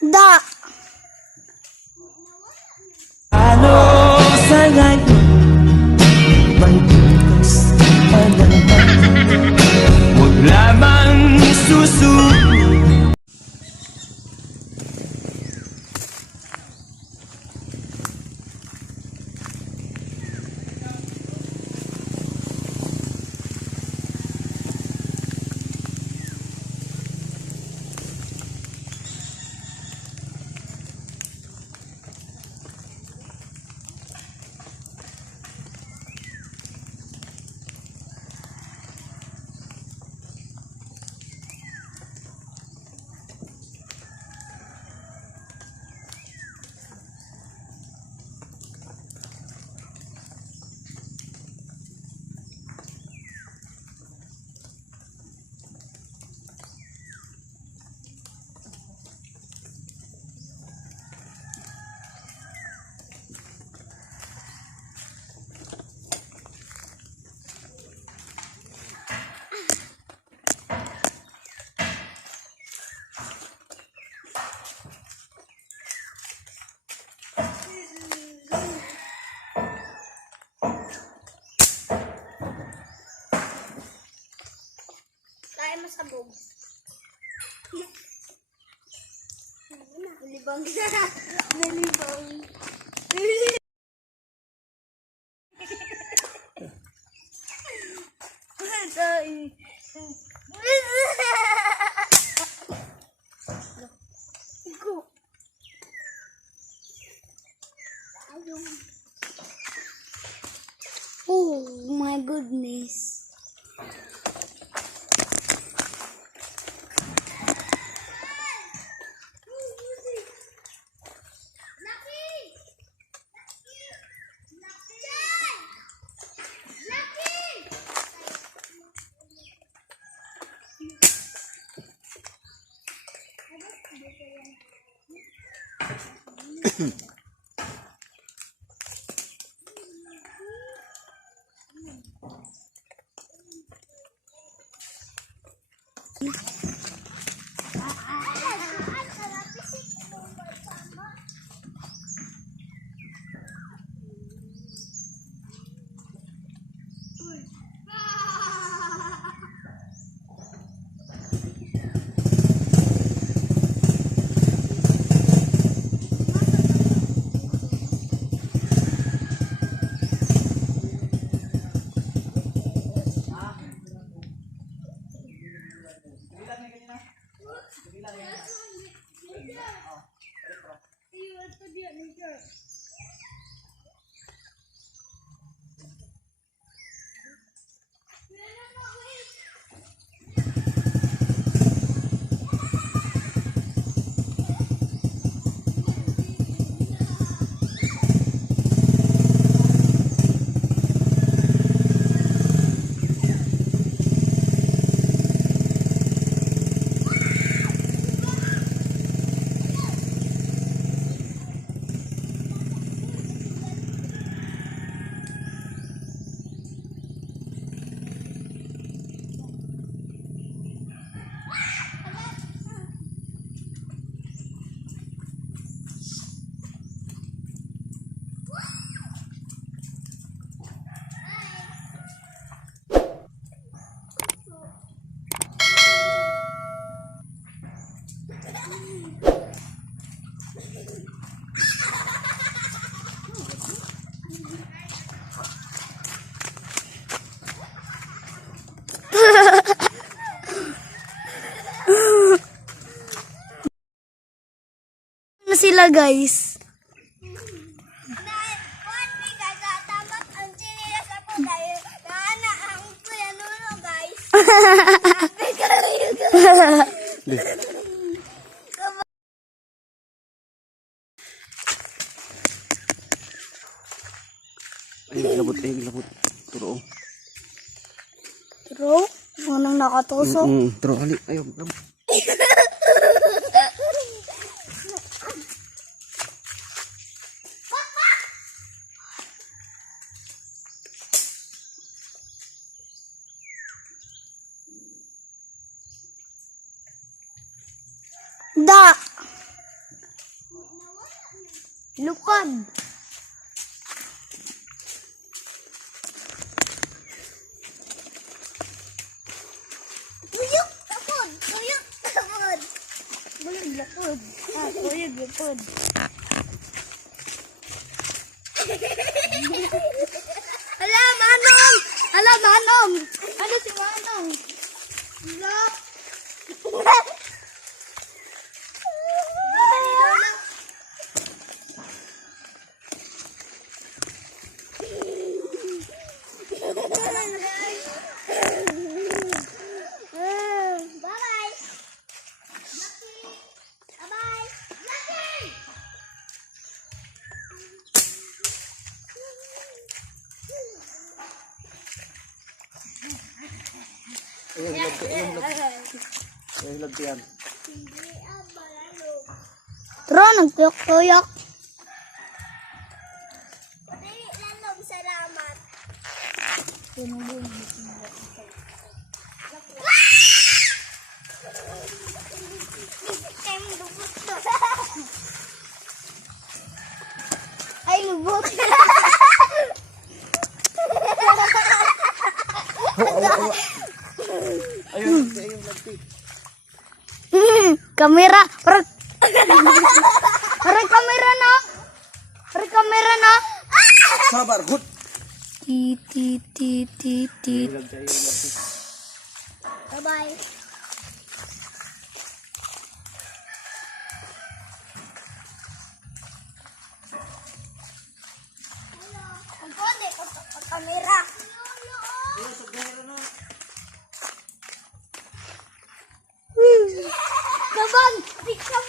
Da. Ano sa ngayon may bukas pa naman. Huwag lamang susunod. Kaya masabog. Nalibang. Nalibang. Go. Oh my goodness. Na sila guys. Ay, labot. Turo. Bro, anong nakatusok? Turo, hali. Ayaw, labot. Da. Lupad. Tuyok tapod. Tuyok tapod. Tuyok lapod. Tuyok lapod. Hala, Manong! Hala, Manong! Ano si Manong? Hala. Bye-bye. Bye-bye. Ayun, lagti, ayun, lagti. Ayun, lagti yan. Tro, nagtuyok-tuyok. Salamat. Ay, lubot. Ayun, lagti, ayun, lagti. Kamera. Aray, kamera na. Aray, kamera na. Sabar, hut. Ti, ti, ti, ti, ti. Ayun, lagti, ayun, lagti. Bye-bye. Ang pwede ko sa kamera. Kaban! Picture